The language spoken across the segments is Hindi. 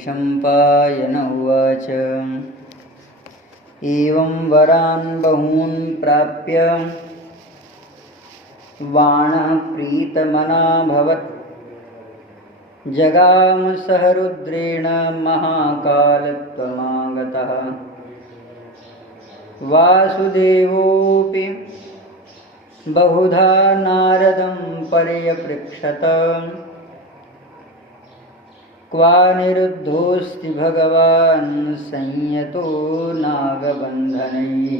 वैशम्पायन उवाच एवं वरान् बहून् प्राप्य बाणः प्रीतमनाभवत् जगाम सह रुद्रेण महाकालत्वमागतः वासुदेवोऽपि बहुधा नारदं पर्यपृच्छत क्वानिरुद्धोऽस्ति भगवान् संयतो नागबन्धनैः।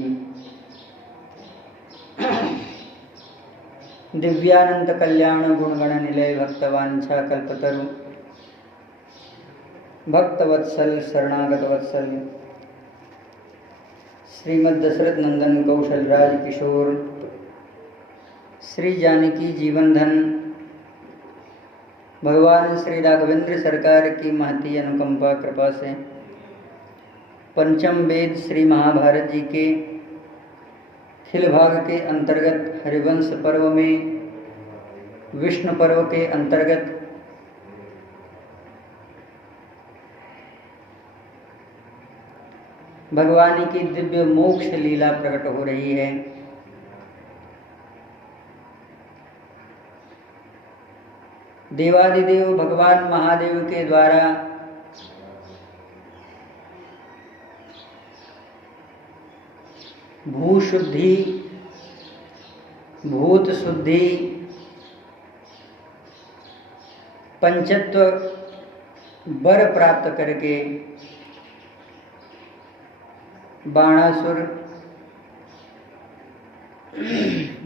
दिव्यानंद कल्याण गुणगण निलय भक्तवांछा कल्पतरु भक्तवत्सल शरणागत वत्सल श्रीमद् दशरथ नंदन कौशल राज किशोर श्री जानकी जीवन धन भगवान श्री राघवेंद्र सरकार की महती अनुकंपा कृपा से पंचम वेद श्री महाभारत जी के खिल भाग के अंतर्गत हरिवंश पर्व में विष्णु पर्व के अंतर्गत भगवान की दिव्य मोक्ष लीला प्रकट हो रही है। देवादिदेव भगवान महादेव के द्वारा भूशुद्धि भूत शुद्धि पंचत्व वर प्राप्त करके बाणासुर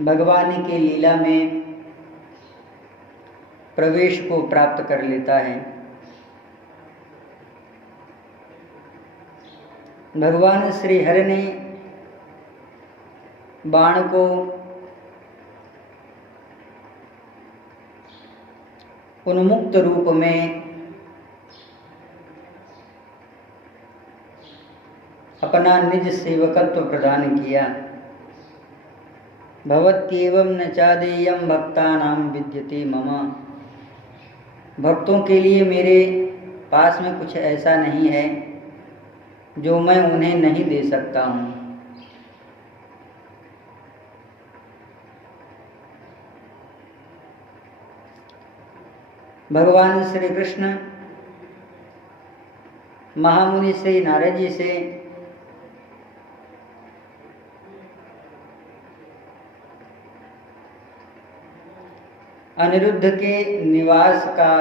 भगवान के लीला में प्रवेश को प्राप्त कर लेता है। भगवान श्री हरि ने बाण को उन्मुक्त रूप में अपना निज सेवकत्व प्रदान किया। भवत्येवं न चादेयं भक्तानां विद्यते मम। भक्तों के लिए मेरे पास में कुछ ऐसा नहीं है जो मैं उन्हें नहीं दे सकता हूँ। भगवान श्री कृष्ण महामुनि श्री नारद जी से अनिरुद्ध के निवास का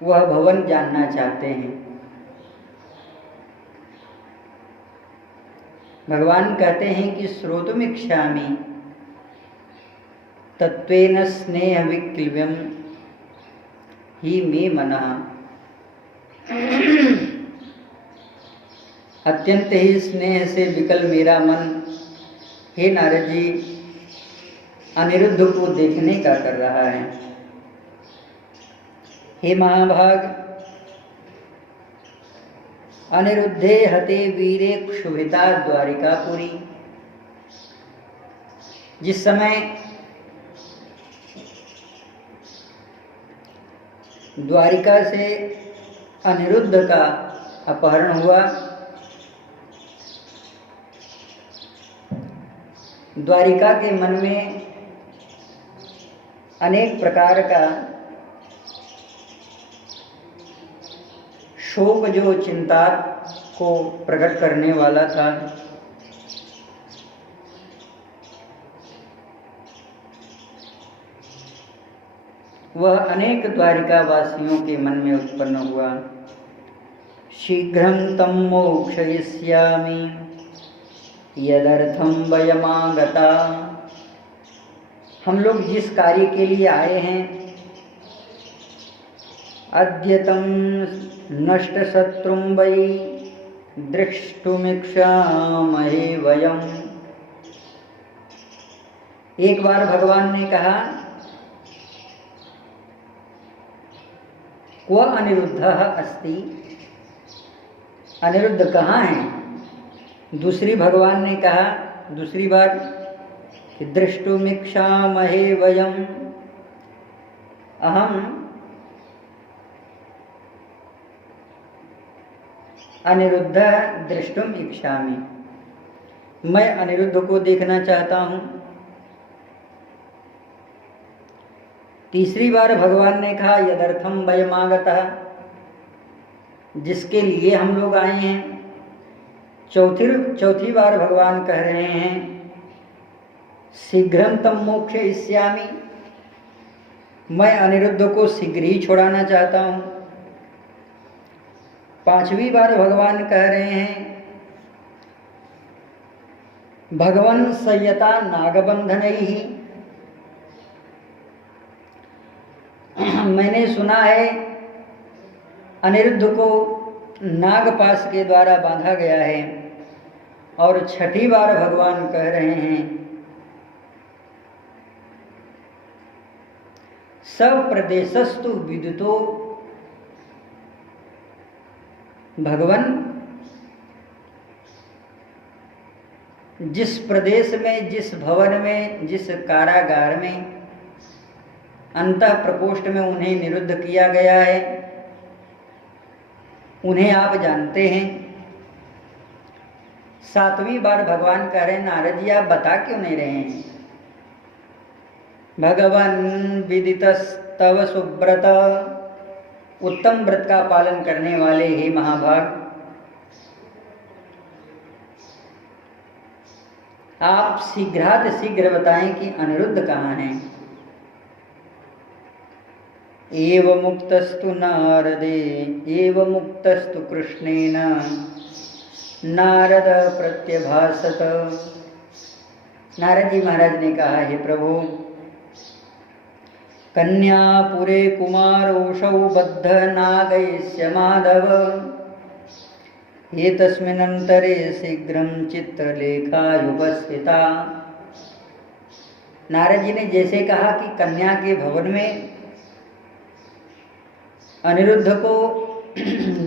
वह भवन जानना चाहते हैं। भगवान कहते हैं कि श्रोतुमिच्छामि तत्वेन स्नेह विक्लिव्यम ही मे मनः। अत्यंत ही स्नेह से विकल मेरा मन हे नारद जी अनिरुद्ध को देखने का कर रहा है। हे महाभाग अनिरुद्धे हते वीरे क्षुभिता द्वारिकापुरी। जिस समय द्वारिका से अनिरुद्ध का अपहरण हुआ, द्वारिका के मन में अनेक प्रकार का शोक जो चिंता को प्रकट करने वाला था, वह अनेक द्वारिका वासियों के मन में उत्पन्न हुआ। शीघ्रं तं मोक्षयिष्यामि यदर्थं वयमागता। हम लोग जिस कार्य के लिए आए हैं, अद्यतं नष्ट शत्रुं वै दृष्टुमिच्छामहे वयम्। एक बार भगवान ने कहा क्व अनिरुद्धः अस्ति, अनिरुद्ध कहाँ है। दूसरी भगवान ने कहा दूसरी बार कि दृष्टुमिच्छामहे वयम्, अहम अनिरुद्ध दृष्टुम इच्छामि, मैं अनिरुद्ध को देखना चाहता हूँ। तीसरी बार भगवान ने कहा यदर्थम वयमागतः, जिसके लिए हम लोग आए हैं। चौथी बार भगवान कह रहे हैं शीघ्रम तम मोक्षयिष्यामि, मैं अनिरुद्ध को शीघ्र ही छुड़ाना चाहता हूँ। पांचवी बार भगवान कह रहे हैं भगवन् संयता नागबंधनैहि, मैंने सुना है अनिरुद्ध को नागपाश के द्वारा बांधा गया है। और छठी बार भगवान कह रहे हैं सब प्रदेशस्तु विदुतो, भगवान जिस प्रदेश में, जिस भवन में, जिस कारागार में, अंतः प्रकोष्ठ में उन्हें निरुद्ध किया गया है, उन्हें आप जानते हैं। सातवीं बार भगवान कह रहे हैं नारद जी आप बता क्यों नहीं रहे हैं। भगवान विदितस्तव सुव्रत, उत्तम व्रत का पालन करने वाले हे महाभाग, आप शीघ्रातिशीघ्र बताएं कि अनिरुद्ध कहाँ हैं। एव मुक्तस्तु नारदे एव मुक्तस्तु कृष्णेन नारद प्रत्यभासत, नारद जी महाराज ने कहा हे प्रभु कन्यापुरे कुमारोऽसौ बद्ध नागैस्य माधव, एतस्मिन्नन्तरे शीघ्रं चित्रलेखायुपस्थिता। नारद जी ने जैसे कहा कि कन्या के भवन में अनिरुद्ध को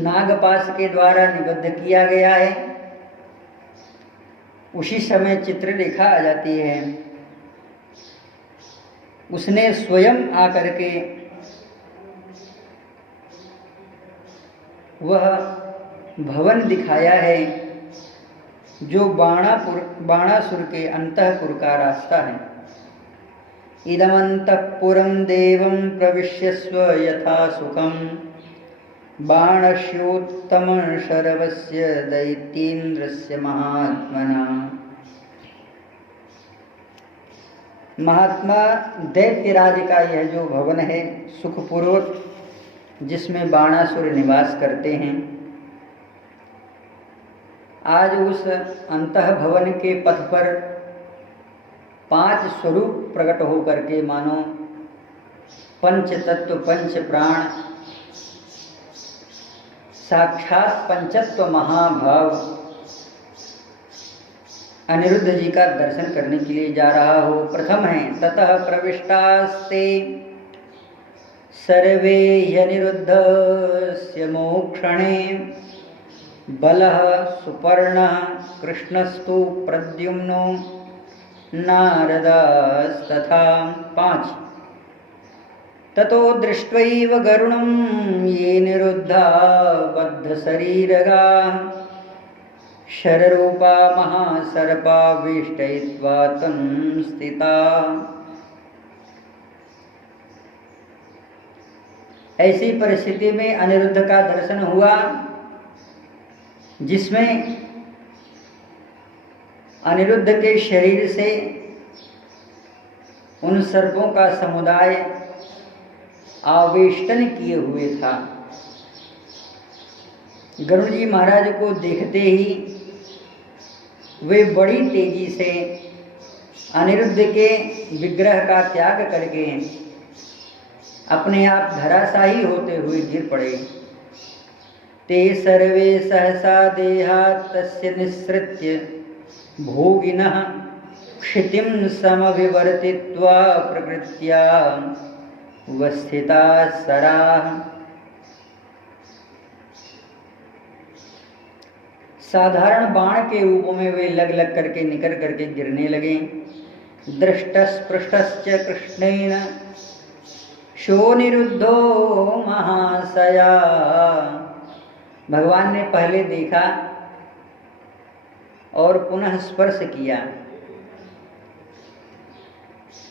नागपाश के द्वारा निबद्ध किया गया है, उसी समय चित्रलेखा आ जाती है। उसने स्वयं आकर के वह भवन दिखाया है जो बाणासुर के अंतःपुर का रास्ता है। इदमन्तःपुरं देवं प्रविश्यस्व यथा सुखं, बाणस्योत्तम शरवस्य दैत्येन्द्रस्य महात्मना। महात्मा दैत्यराज का यह जो भवन है सुखपूर्वक, जिसमें बाणासुर निवास करते हैं, आज उस अंतः भवन के पथ पर 5 स्वरूप प्रकट होकर के मानो पंच तत्व, पंच प्राण, साक्षात पंचत्व महाभाव अनिरुद्ध जी का दर्शन करने के लिए जा रहा हो। प्रथम है ततः प्रविष्टास्ते सर्वे यनिरुद्धस्य मोक्षणे, बलः सुपर्णः कृष्णस्तु प्रद्युम्नो नारदास्तथा। 5 ततो दृष्ट्वैव गरुणं ये निरुद्धा बद्धशरीरगाः, शररूपा महासर्पा वेष्टयित्वा तं स्थिता। ऐसी परिस्थिति में अनिरुद्ध का दर्शन हुआ जिसमें अनिरुद्ध के शरीर से उन सर्पों का समुदाय आवेष्टन किए हुए था। गरुड़ जी महाराज को देखते ही वे बड़ी तेजी से अनिरुद्ध के विग्रह का त्याग करके अपने आप धराशायी होते हुए गिर पड़े। ते सर्वे सहसा देहात् तस्य निःसृत्य भोगिनः क्षितिं समविवर्तित्वा प्रकृत्या वस्थिताः सराः। साधारण बाण के रूप में वे लग लग करके निकल करके गिरने लगे। दृष्टस्पृष्टश्च कृष्णेन शोनिरुद्धो महाशया, भगवान ने पहले देखा और पुनः स्पर्श किया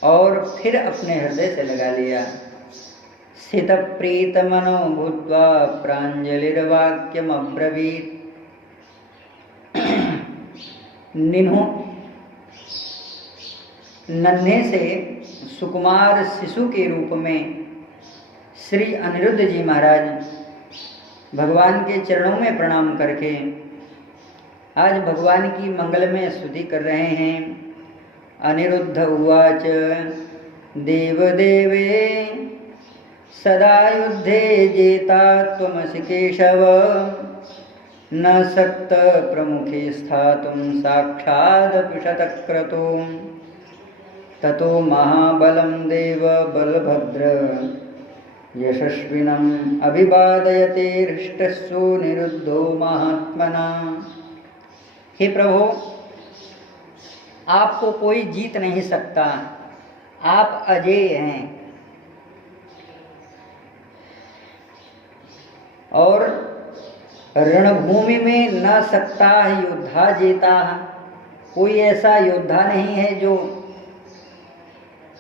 और फिर अपने हृदय से लगा लिया। स्थित प्रीत मनो भूत्वा प्रांजलिर्वाक्यम अब्रवीत। नन्हे से सुकुमार शिशु के रूप में श्री अनिरुद्ध जी महाराज भगवान के चरणों में प्रणाम करके आज भगवान की मंगलमय स्तुति कर रहे हैं। अनिरुद्ध उवाच देवदेवे सदा युद्धे जेता त्वमसि केशव न सक्त प्रमुखे स्थातुं साक्षादपि शतक्रतुं ततो महाबलं देव बलभद्र यशस्विनम् अभिवादयते हृष्टस्सु निरुद्धो महात्मना। हे प्रभु, आपको कोई जीत नहीं सकता, आप अजेय हैं और रणभूमि में न सकता योद्धा जेता। कोई ऐसा योद्धा नहीं है जो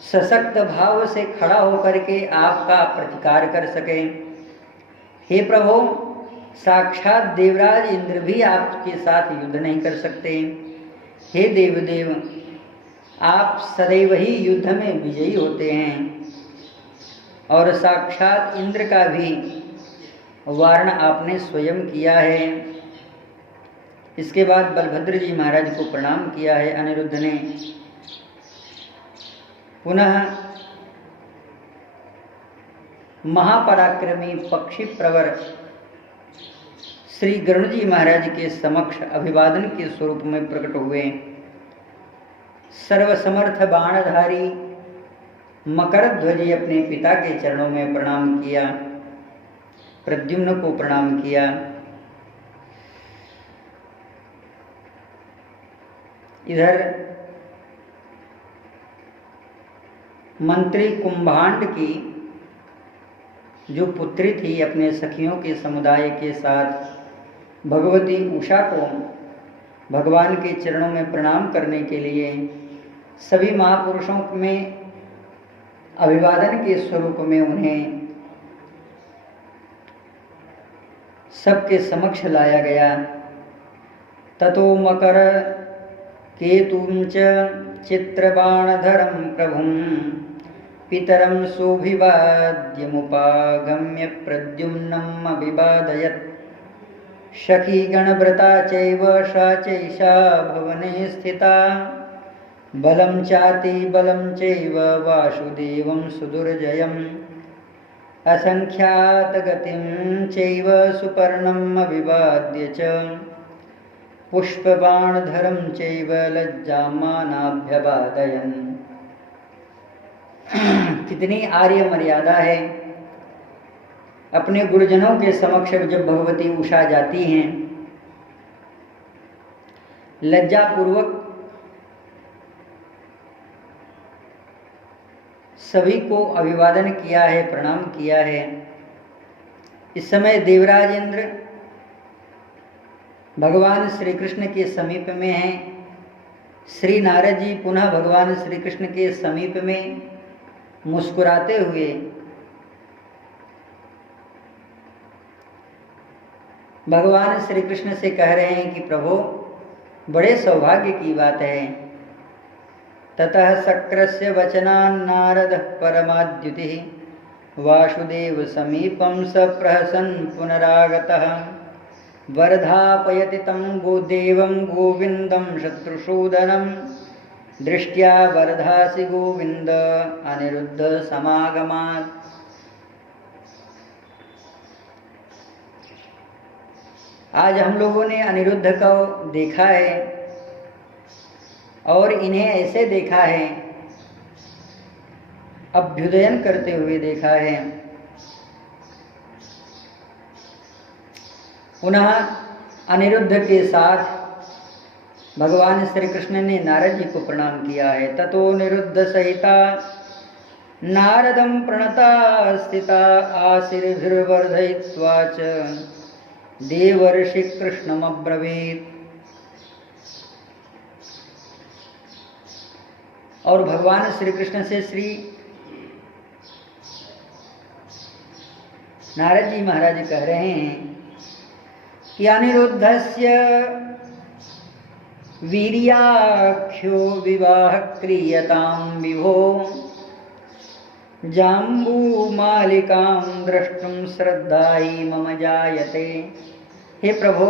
सशक्त भाव से खड़ा होकर के आपका प्रतिकार कर सके। हे प्रभु, साक्षात देवराज इंद्र भी आपके साथ युद्ध नहीं कर सकते। हे देवदेव, आप सदैव ही युद्ध में विजयी होते हैं और साक्षात इंद्र का भी वारण आपने स्वयं किया है। इसके बाद बलभद्र जी महाराज को प्रणाम किया है अनिरुद्ध ने। पुनः महापराक्रमी पक्षी प्रवर श्री गरुड़ जी महाराज के समक्ष अभिवादन के स्वरूप में प्रकट हुए। सर्वसमर्थ बाणधारी मकरध्वजी अपने पिता के चरणों में प्रणाम किया, प्रद्युम्न को प्रणाम किया। इधर मंत्री कुंभांड की जो पुत्री थी, अपने सखियों के समुदाय के साथ भगवती उषा को भगवान के चरणों में प्रणाम करने के लिए सभी महापुरुषों में अभिवादन के स्वरूप में उन्हें सबके समक्ष लाया गया। ततो मकर केतुं च चित्रबाणधरं प्रभुं पितरं सोऽभिवाद्यमुपागम्य प्रद्युम्नम् अभिवादयत्। सखी गणव्रता चैव सा चैषा भवने स्थिता बलं चाति बलं चैव वासुदेवं सुदुर्जयम् असंख्यातगतिं चैव सुपर्णम् अभिवाद्य च पुष्पबाणधरं चैव लज्जामानाभ्यवादयन्। कितनी आर्य मर्यादा है। अपने गुरुजनों के समक्ष जब भगवती उषा जाती हैं, लज्जापूर्वक सभी को अभिवादन किया है, प्रणाम किया है। इस समय देवराज इंद्र भगवान श्री कृष्ण के समीप में हैं। श्री नारद जी पुनः भगवान श्री कृष्ण के समीप में मुस्कुराते हुए भगवान श्री कृष्ण से कह रहे हैं कि प्रभु, बड़े सौभाग्य की बात है। ततः शक्रस्य वचनान् नारदः परमाद्युतिः वासुदेव समीपं स प्रहसन् पुनरागतः वर्धापयति तं गोदेवं गोविन्दं शत्रुसूदनं दृष्ट्या वर्धासि गोविन्द अनिरुद्ध समागमात्। आज हम लोगों ने अनिरुद्ध को देखा है और इन्हें ऐसे देखा है, अभ्युदयन करते हुए देखा है। पुनः अनिरुद्ध के साथ भगवान श्री कृष्ण ने नारद जी को प्रणाम किया है। ततो निरुद्ध सहिता नारदं प्रणता स्थिता आशीर्भिर्वर्धयित्वा च देवर्षि कृष्णमब्रवीत्। और भगवान श्री कृष्ण से श्री नारद जी महाराज कह रहे हैं कि अनिरुद्धस्य वीर्याख्यो विवाह क्रियतां विभो जाम्बूमालिकां द्रष्टुं श्रद्धाई मम जायते। हे प्रभु,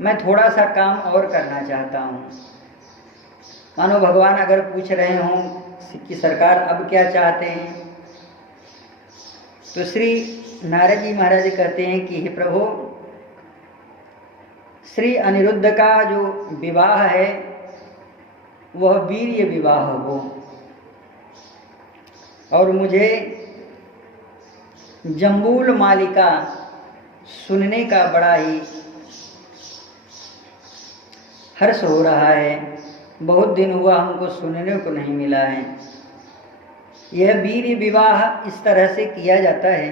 मैं थोड़ा सा काम और करना चाहता हूँ। मानो भगवान अगर पूछ रहे हों कि सरकार अब क्या चाहते हैं, तो श्री नारद जी महाराज कहते हैं कि हे प्रभु, श्री अनिरुद्ध का जो विवाह है वह वीर्य विवाह हो, और मुझे जम्बूल मालिका सुनने का बड़ा ही हर्ष हो रहा है। बहुत दिन हुआ हमको सुनने को नहीं मिला है। यह वीर्य विवाह इस तरह से किया जाता है,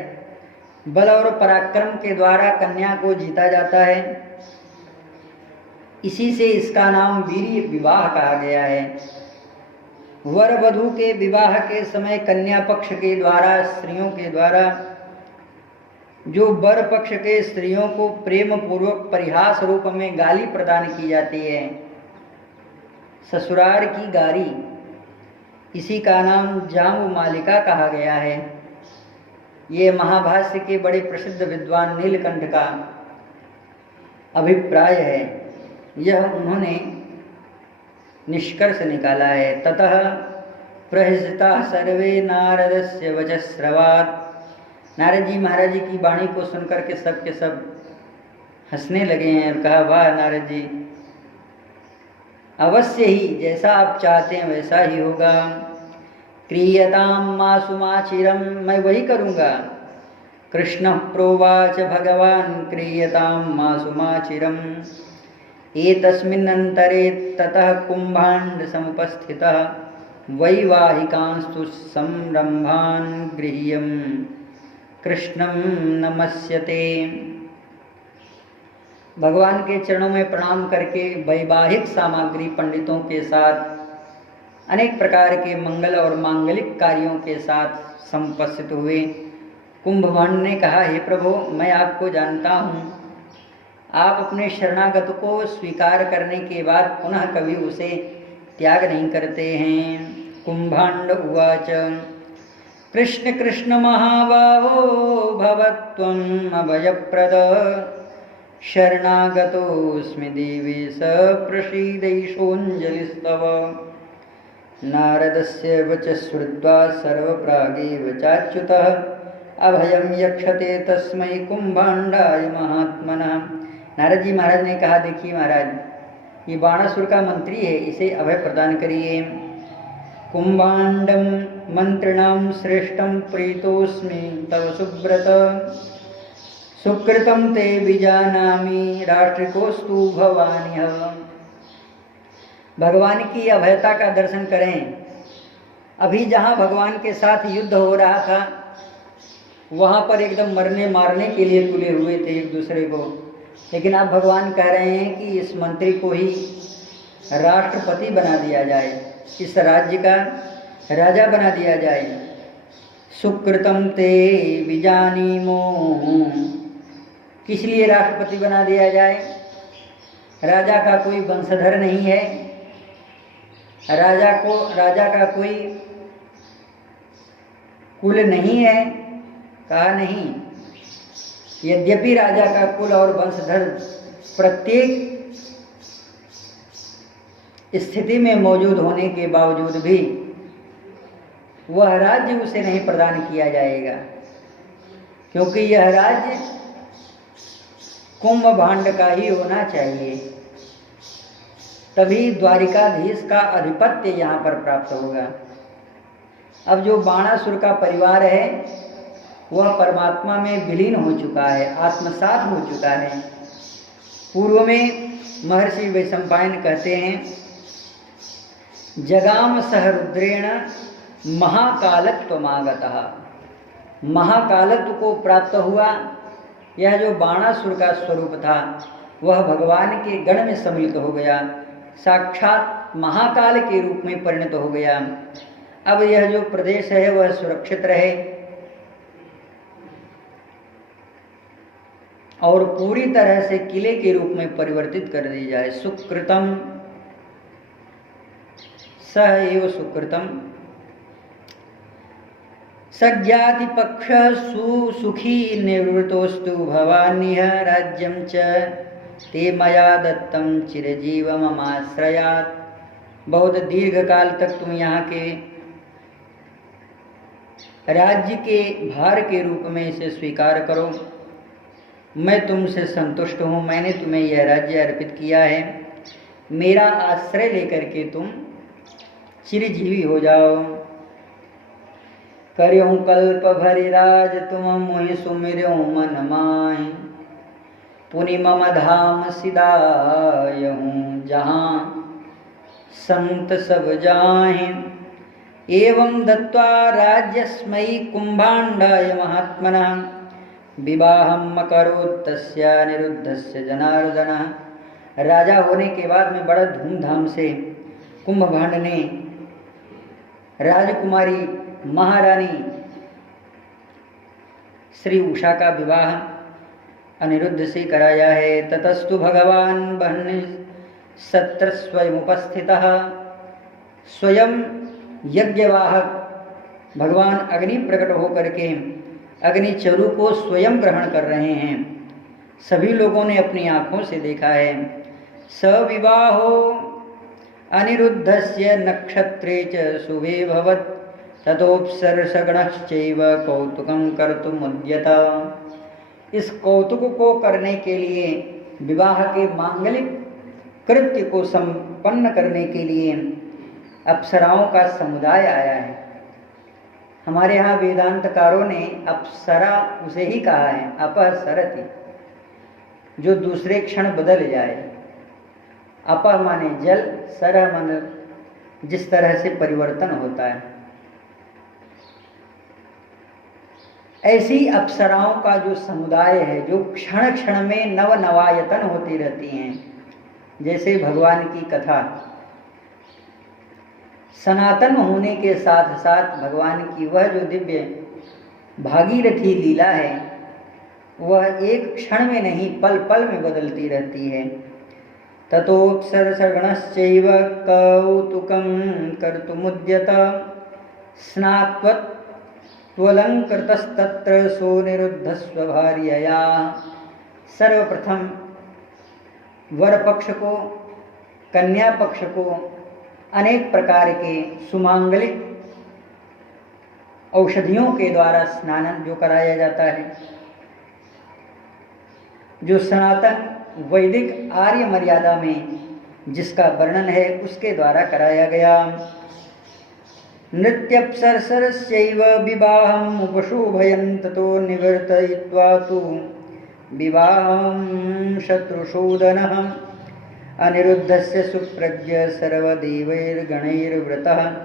बल और पराक्रम के द्वारा कन्या को जीता जाता है। इसी से इसका नाम वीर्य विवाह कहा गया है। वर वधू के विवाह के समय कन्या पक्ष के द्वारा, स्त्रियों के द्वारा जो वर पक्ष के स्त्रियों को प्रेम पूर्वक परिहास रूप में गाली प्रदान की जाती है, ससुराल की गाली, इसी का नाम जाम्बू मालिका कहा गया है। ये महाभाष्य के बड़े प्रसिद्ध विद्वान नीलकंठ का अभिप्राय है। यह उन्होंने निष्कर्ष निकाला है। ततः प्रहसिता सर्वे नारदस्य वचश्रवात्। नारद जी महाराज जी की वाणी को सुनकर के सब के सब हंसने लगे हैं और कहा, वाह नारद जी, अवश्य ही जैसा आप चाहते हैं वैसा ही होगा। क्रियताम मासुमाचिरम, मैं वही करूँगा। कृष्ण प्रोवाच भगवान क्रियताम मासुमाचिरम। एतस्मिन्नन्तरे ततः कुम्भाण्ड समुपस्थितः वैवाहिकांस्तु संरम्भान् गृह्यं कृष्णं नमस्यते। भगवान के चरणों में प्रणाम करके वैवाहिक सामग्री पंडितों के साथ अनेक प्रकार के मंगल और मांगलिक कार्यों के साथ समुपस्थित हुए। कुंभभांड ने कहा, हे प्रभु, मैं आपको जानता हूँ। आप अपने शरणागत को स्वीकार करने के बाद पुनः कभी उसे त्याग नहीं करते हैं। कुंभांड उवाच कृष्ण कृष्ण महाबाहो भवत्वम् अभयप्रद शरणागतोऽस्मि देवी स प्रसीदैषोऽञ्जलिस्तव। नारदस्य वचः श्रुत्वा सर्वप्रागेव चाच्युतः अभयं यक्षते तस्मै कुंभांडाय महात्मनः। नारद जी महाराज ने कहा, देखिए महाराज, ये बाणासुर का मंत्री है, इसे अभय प्रदान करिए। कुंभांडम मंत्रिणाम श्रेष्ठम प्रीतोस्मि तव सुब्रत सुकृतम ते विजानामि राष्ट्रिकोस्तु भवान्यः। भगवान की अभयता का दर्शन करें। अभी जहाँ भगवान के साथ युद्ध हो रहा था, वहाँ पर एकदम मरने मारने के लिए तुले हुए थे एक दूसरे को, लेकिन अब भगवान कह रहे हैं कि इस मंत्री को ही राष्ट्रपति बना दिया जाए, इस राज्य का राजा बना दिया जाए। सुकृतम ते विजानीमो, किस लिए राष्ट्रपति बना दिया जाए? राजा का कोई वंशधर नहीं है, राजा का कोई कुल नहीं है। कहा नहीं, यद्यपि राजा का कुल और वंशधर प्रत्येक स्थिति में मौजूद होने के बावजूद भी वह राज्य उसे नहीं प्रदान किया जाएगा, क्योंकि यह राज्य कुंभभांड का ही होना चाहिए, तभी द्वारिकाधीश का आधिपत्य यहाँ पर प्राप्त होगा। अब जो बाणासुर का परिवार है वह परमात्मा में विलीन हो चुका है, आत्मसात हो चुका है। पूर्व में महर्षि वैशंपायन कहते हैं, जगाम सह रुद्रेण महाकालत्वमागतः। महाकालत्व को प्राप्त हुआ यह जो बाणासुर का स्वरूप था वह भगवान के गण में सम्मिलित हो गया, साक्षात महाकाल के रूप में परिणत हो गया। अब यह जो प्रदेश है वह सुरक्षित रहे और पूरी तरह से किले के रूप में परिवर्तित कर दी जाए। सुकृतम स एव सुकृतम सज्ञाति पक्ष सुखी निवृतोस्तु भवान्यः राज्यं च ते मया दत्तम चिरजीव ममाश्रयात्। बहुत दीर्घ काल तक तुम यहाँ के राज्य के भार के रूप में इसे स्वीकार करो। मैं तुमसे संतुष्ट हूँ, मैंने तुम्हें यह राज्य अर्पित किया है। मेरा आश्रय लेकर के तुम चिरजीवी हो जाओ। करियो कल्प भरि राज तुम मोहि सुमिर्यो मन माहि, पुनि मम धाम सिदायहूँ जहाँ संत सब जाहि। एवं दत्त्वा राज्यस्मै कुंभाण्डाय महात्मना, विवाहम अकरोत् तस्य अनिरुद्धस्य जनार्दनः। राजा होने के बाद में बड़ा धूमधाम से कुंभभांड ने राजकुमारी महारानी श्री उषा का विवाह अनिरुद्ध से कराया है। ततस्तु भगवान बहन सत्र स्वयं उपस्थितः, स्वयं यज्ञवाहक भगवान अग्नि प्रकट होकर के अग्निचरु को स्वयं ग्रहण कर रहे हैं। सभी लोगों ने अपनी आंखों से देखा है। सविवाहो अनिरुद्धस्य नक्षत्रे च शुभे भवत्, ततोऽप्सरसगणश्चैव कौतुकं कर्तुमुद्यत। इस कौतुक को करने के लिए, विवाह के मांगलिक कृत्य को संपन्न करने के लिए अप्सराओं का समुदाय आया है। हमारे यहाँ वेदांतकारों ने अप्सरा उसे ही कहा है, अपसरति, जो दूसरे क्षण बदल जाए। अपह माने जल, सरह माने जिस तरह से परिवर्तन होता है। ऐसी अप्सराओं का जो समुदाय है, जो क्षण क्षण में नव नवायतन होती रहती हैं, जैसे भगवान की कथा सनातन होने के साथ साथ भगवान की वह जो दिव्य भागीरथी लीला है वह एक क्षण में नहीं पल पल में बदलती रहती है। ततोऽप्सरसगणश्चैव कौतुकं कर्तुमुद्यत, स्नात्वत्वलङ्कृतस्तत्र सोऽनिरुद्धस्व भार्यया। सर्वप्रथम वर पक्ष को, कन्या पक्ष को अनेक प्रकार के सुमांगलिक औषधियों के द्वारा स्नान जो कराया जाता है, जो सनातन वैदिक आर्य मर्यादा में जिसका वर्णन है उसके द्वारा कराया गया। नृत्यप्सरसरस्यैव विवाहम् उपशोभयन् ततो निवर्तयित्वा तु विवाहं शत्रुशोदनः, अनिरुद्धस्य सुप्रज्ञ सर्वदेवैर्गणैर्वृतः,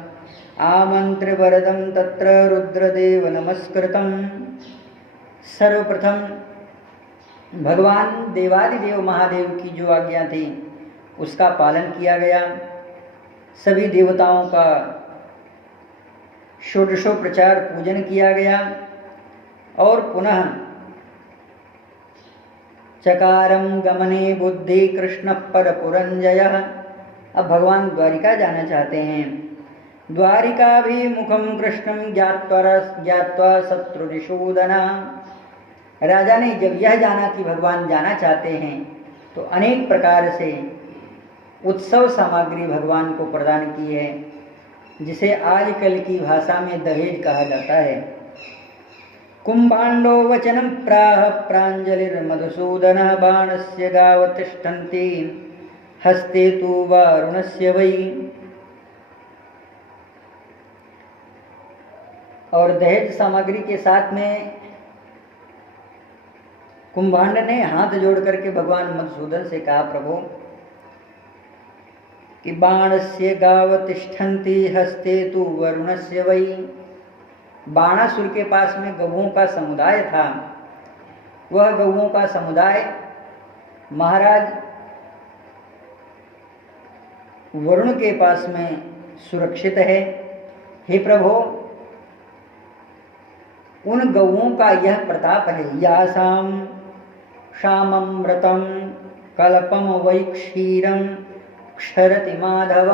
आमन्त्र्य वरदं तत्र रुद्रदेव नमस्कृतम्। सर्वप्रथम भगवान देवादिदेव महादेव की जो आज्ञा थी उसका पालन किया गया। सभी देवताओं का षोडशोपचार पूजन किया गया और पुनः चकारम गमने बुद्धि कृष्ण पर पुरंजयः। अब भगवान द्वारिका जाना चाहते हैं। द्वारिकाभिमुखं कृष्णं ज्ञात्वा शत्रुनिषूदनः। राजा ने जब यह जाना कि भगवान जाना चाहते हैं तो अनेक प्रकार से उत्सव सामग्री भगवान को प्रदान की है, जिसे आजकल की भाषा में दहेज कहा जाता है। कुंभांडो वचनं प्राह प्राञ्जलिर्मधुसूदनः, बाणस्य गाव तिष्ठन्ति हस्ते तु वारुणस्य वै। और दहेज सामग्री के साथ में कुंभांड ने हाथ जोड़ करके भगवान मधुसूदन से कहा, प्रभु कि बाणस्य गाव तिष्ठन्ति हस्ते तु वरुणस्य वै। बाणासुर के पास में गवों का समुदाय था वह गौओं का समुदाय महाराज वरुण के पास में सुरक्षित है। हे प्रभु, उन गौओं का यह प्रताप है। यासाम शाममृतम कल्पम वै क्षीरम क्षरति माधव।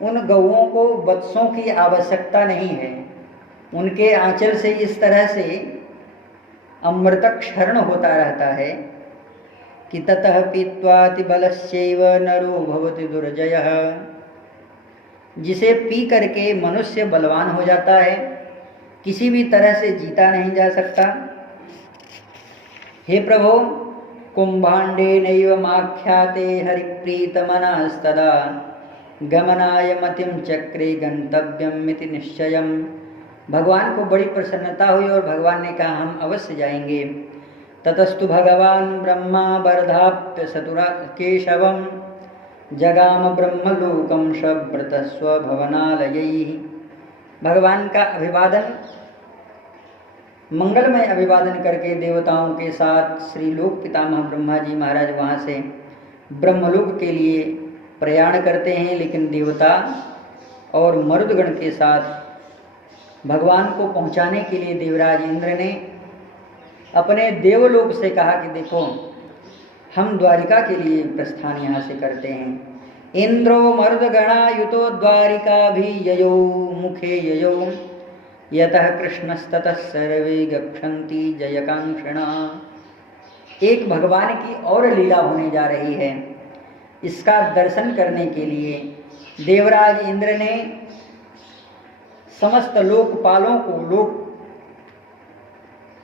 उन गौओं को वत्सों की आवश्यकता नहीं है, उनके आंचल से इस तरह से अमृत क्षरण होता रहता है कि ततः पीत्वाति बलस्यैव नरो भवति दुर्जयः, जिसे पी करके मनुष्य बलवान हो जाता है, किसी भी तरह से जीता नहीं जा सकता। हे प्रभु, कुंभांडे नैव माख्याते हरिप्रीतमनस्तदा गमनाय मतिम चक्रे गंतव्यम इति निश्चयम। भगवान को बड़ी प्रसन्नता हुई और भगवान ने कहा हम अवश्य जाएंगे। ततस्तु भगवान ब्रह्मा वर्धाप्य सतुरा केशवम जगाम ब्रह्मलोकम शब्रत स्वभवनालयैः। भगवान का अभिवादन, मंगलमय अभिवादन करके देवताओं के साथ श्री लोक पितामह ब्रह्मा जी महाराज वहाँ से ब्रह्मलोक के लिए प्रयाण करते हैं। लेकिन देवता और मरुदगण के साथ भगवान को पहुँचाने के लिए देवराज इंद्र ने अपने देवलोक से कहा कि देखो, हम द्वारिका के लिए प्रस्थान यहाँ से करते हैं। इंद्रो मरुदगणायुतो द्वारिका भी ययो मुखे ययो यतः कृष्णस्ततः सर्वे गच्छन्ति जयकांक्षिणा। एक भगवान की और लीला होने जा रही है। इसका दर्शन करने के लिए देवराज इंद्र ने समस्त लोकपालों को,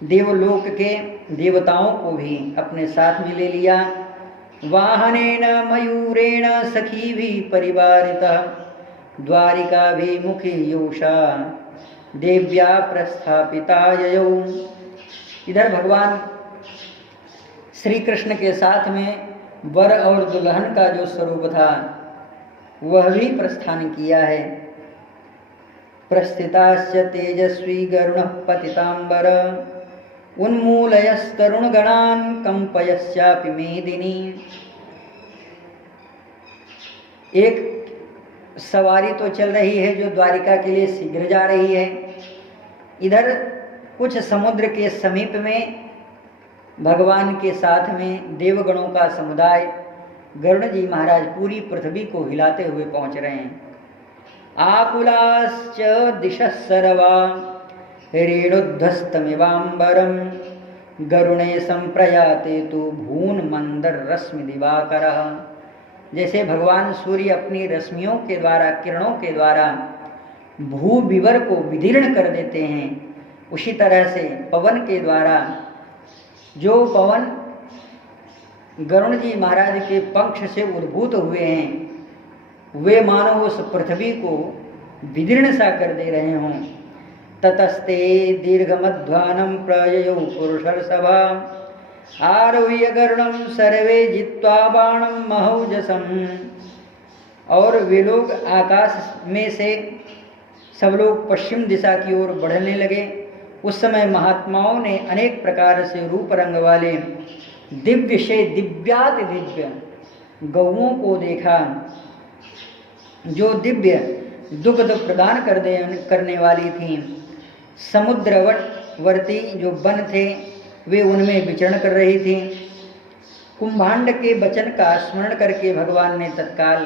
देवलोक के देवताओं को भी अपने साथ में ले लिया। वाहनेन मयूरेण सखी भी परिवारितः द्वारिकाभिमुखी योषा देव्या प्रस्थापिता ययौ। इधर भगवान श्री कृष्ण के साथ में वर और दुल्हन का जो स्वरूप था वह भी प्रस्थान किया है। प्रस्थितास्य तेजस्वी गरुणः पतितांबर उन्मूलयस्तरुण गणान् कंपयस्यापि मेदिनी। एक सवारी तो चल रही है जो द्वारिका के लिए शीघ्र जा रही है। इधर कुछ समुद्र के समीप में भगवान के साथ में देवगणों का समुदाय गरुण जी महाराज पूरी पृथ्वी को हिलाते हुए पहुंच रहे हैं। आकुलाश्च दिशः सर्वा रेणुध्वस्तमिवाम्बरं गरुणे संप्रयाते तो भून मंदर रश्मि दिवाकरः। जैसे भगवान सूर्य अपनी रश्मियों के द्वारा, किरणों के द्वारा भू विवर को विदीर्ण कर देते हैं, उसी तरह से पवन के द्वारा, जो पवन गरुण जी महाराज के पंख से उद्भूत हुए हैं, वे मानो उस पृथ्वी को विदीर्ण सा कर दे रहे हों। ततस्ते दीर्घमध्वानं प्रययौ पुरुषर्षभा आरोह्य गरुणं सर्वे जित्वा बाणं महौजसं। और वे लोग आकाश में से सब लोग पश्चिम दिशा की ओर बढ़ने लगे। उस समय महात्माओं ने अनेक प्रकार से रूप रंग वाले दिव्य से दिव्याति दिव्य गौओं को देखा, जो दिव्य दुग्ध प्रदान करने वाली थीं। समुद्रवर्ती जो वन थे वे उनमें विचरण कर रही थीं। कुंभांड के वचन का स्मरण करके भगवान ने तत्काल